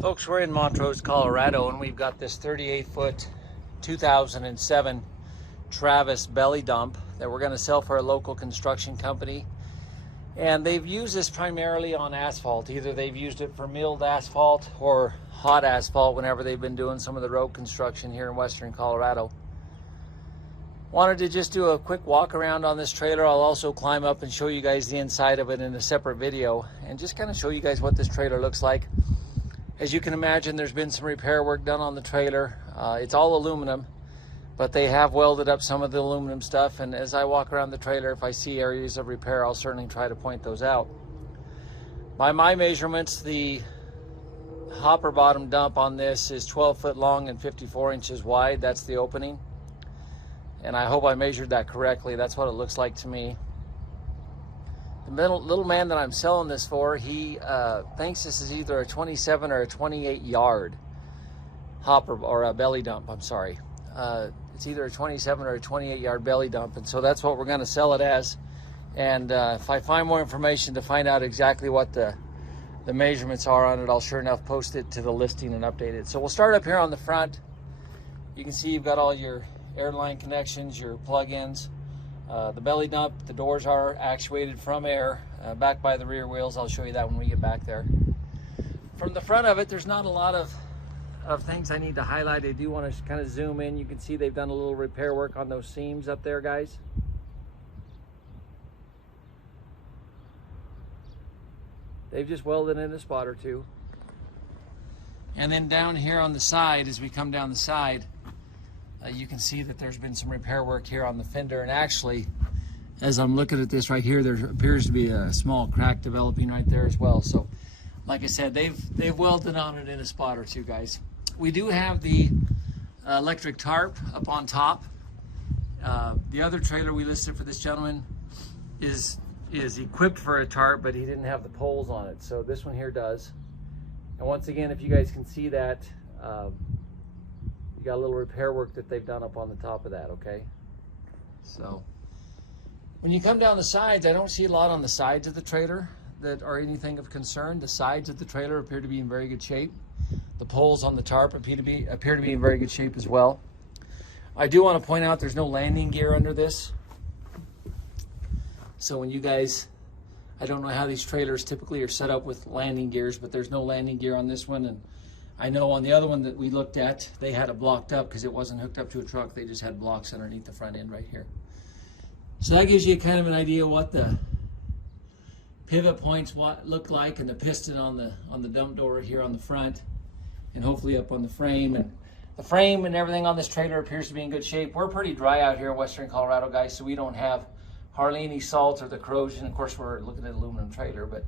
Folks, we're in Montrose, Colorado, and we've got this 38-foot 2007 Travis belly dump that we're going to sell for a local construction company. And they've used this primarily on asphalt. Either they've used it for milled asphalt or hot asphalt whenever they've been doing some of the road construction here in western Colorado. Wanted to just do a quick walk around on this trailer. I'll also climb up and show you guys the inside of it in a separate video and just kind of show you guys what this trailer looks like. As you can imagine, there's been some repair work done on the trailer. It's all aluminum, but they have welded up some of the aluminum stuff. And as I walk around the trailer, if I see areas of repair, I'll certainly try to point those out. By my measurements, the hopper bottom dump on this is 12 foot long and 54 inches wide. That's the opening. And I hope I measured that correctly. That's what it looks like to me. The little man that I'm selling this for, he thinks this is either a 27 or a 28 yard hopper, or a belly dump, I'm sorry. It's either a 27 or a 28 yard belly dump, and so that's what we're going to sell it as. And if I find more information to find out exactly what the measurements are on it, I'll sure enough post it to the listing and update it. So we'll start up here on the front. You can see you've got all your airline connections, your plug-ins. The belly dump, the doors are actuated from air, back by the rear wheels. I'll show you that when we get back there. From the front of it, there's not a lot of things I need to highlight. I do want to kind of zoom in. You can see they've done a little repair work on those seams up there, guys. They've just welded in a spot or two. And then down here on the side, as we come down the side, you can see that there's been some repair work here on the fender, and actually, as I'm looking at this right here, there appears to be a small crack developing right there as well. So, like I said, they've welded on it in a spot or two, guys. We do have the electric tarp up on top. The other trailer we listed for this gentleman is equipped for a tarp, but he didn't have the poles on it. So this one here does. And once again, if you guys can see that, you got a little repair work that they've done up on the top of that, okay? So when you come down the sides, I don't see a lot on the sides of the trailer that are anything of concern. The sides of the trailer appear to be in very good shape. The poles on the tarp appear to be in very good shape as well. I do want to point out there's no landing gear under this. So when you guys, I don't know how these trailers typically are set up with landing gears, but there's no landing gear on this one. And I know on the other one that we looked at, they had it blocked up because it wasn't hooked up to a truck. They just had blocks underneath the front end right here. So that gives you kind of an idea what the pivot points look like, and the piston on the dump door here on the front, and hopefully up on the frame. And the frame and everything on this trailer appears to be in good shape. We're pretty dry out here in western Colorado, guys, so we don't have hardly any salt or the corrosion. Of course, we're looking at an aluminum trailer, but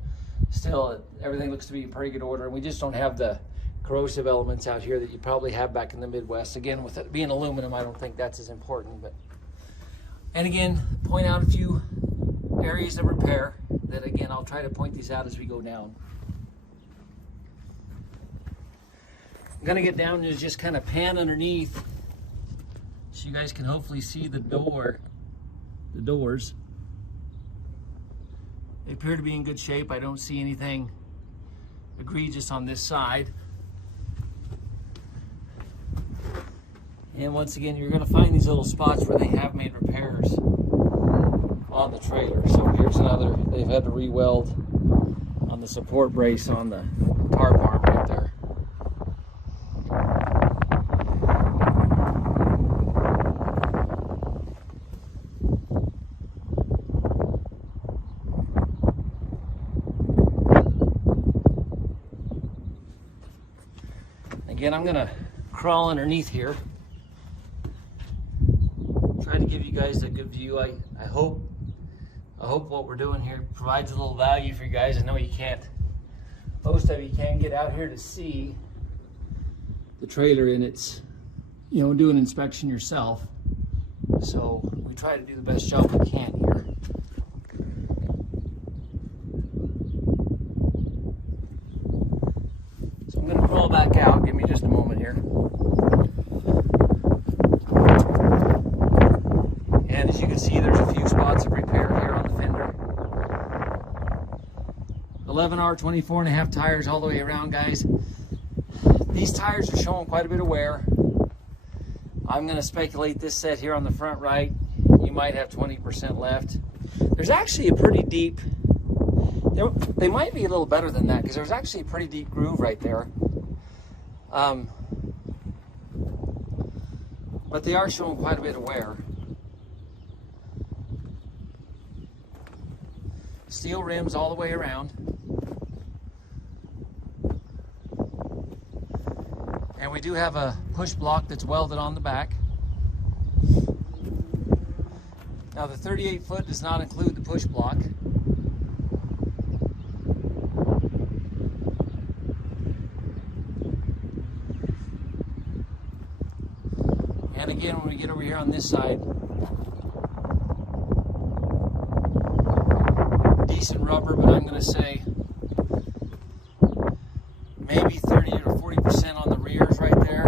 still everything looks to be in pretty good order, and we just don't have the corrosive elements out here that you probably have back in the Midwest. Again, with it being aluminum, I don't think that's as important. But, and again, point out a few areas of repair that, again, I'll try to point these out as we go down. I'm gonna get down and just kind of pan underneath so you guys can hopefully see the doors. They appear to be in good shape. I don't see anything egregious on this side. And once again, you're going to find these little spots where they have made repairs on the trailer. So here's another, they've had to re-weld on the support brace on the tarp arm right there. Again, I'm going to crawl underneath here. Try to give you guys a good view. I hope what we're doing here provides a little value for you guys. I know you can't, most of you can't get out here to see the trailer in its, do an inspection yourself. So we try to do the best job we can here. So I'm going to crawl back out. Give me just a moment here. And as you can see, there's a few spots of repair here on the fender. 11R 24.5 tires all the way around, guys. These tires are showing quite a bit of wear. I'm going to speculate this set here on the front right, you might have 20% left. There's actually a pretty deep, they might be a little better than that because there's actually a pretty deep groove right there. But they are showing quite a bit of wear. Steel rims all the way around. And we do have a push block that's welded on the back. Now the 38 foot does not include the push block. And again, when we get over here on this side, decent rubber, but I'm going to say maybe 30 or 40% on the rears right there,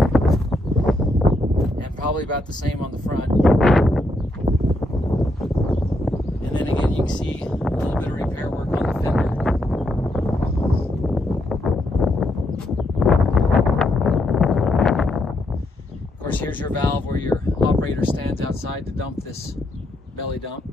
and probably about the same on the front. And then again, you can see a little bit of repair work on the fender. Of course, here's your valve where your operator stands outside to dump this belly dump.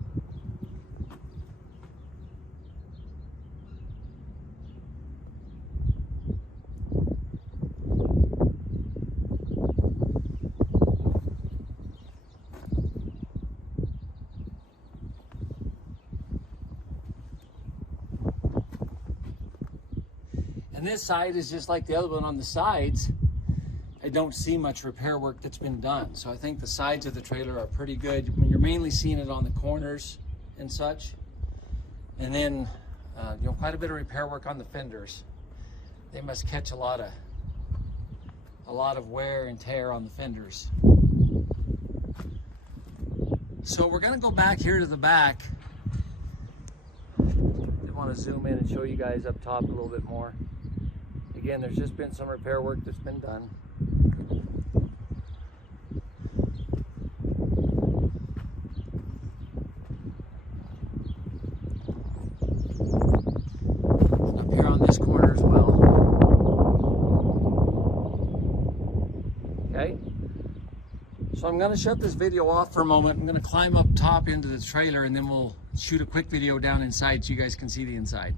And this side is just like the other one on the sides. I don't see much repair work that's been done. So I think the sides of the trailer are pretty good. You're mainly seeing it on the corners and such. And then, quite a bit of repair work on the fenders. They must catch a lot of wear and tear on the fenders. So we're gonna go back here to the back. I want to zoom in and show you guys up top a little bit more. Again, there's just been some repair work that's been done. Up here on this corner as well. Okay. So I'm going to shut this video off for a moment. I'm going to climb up top into the trailer and then we'll shoot a quick video down inside so you guys can see the inside.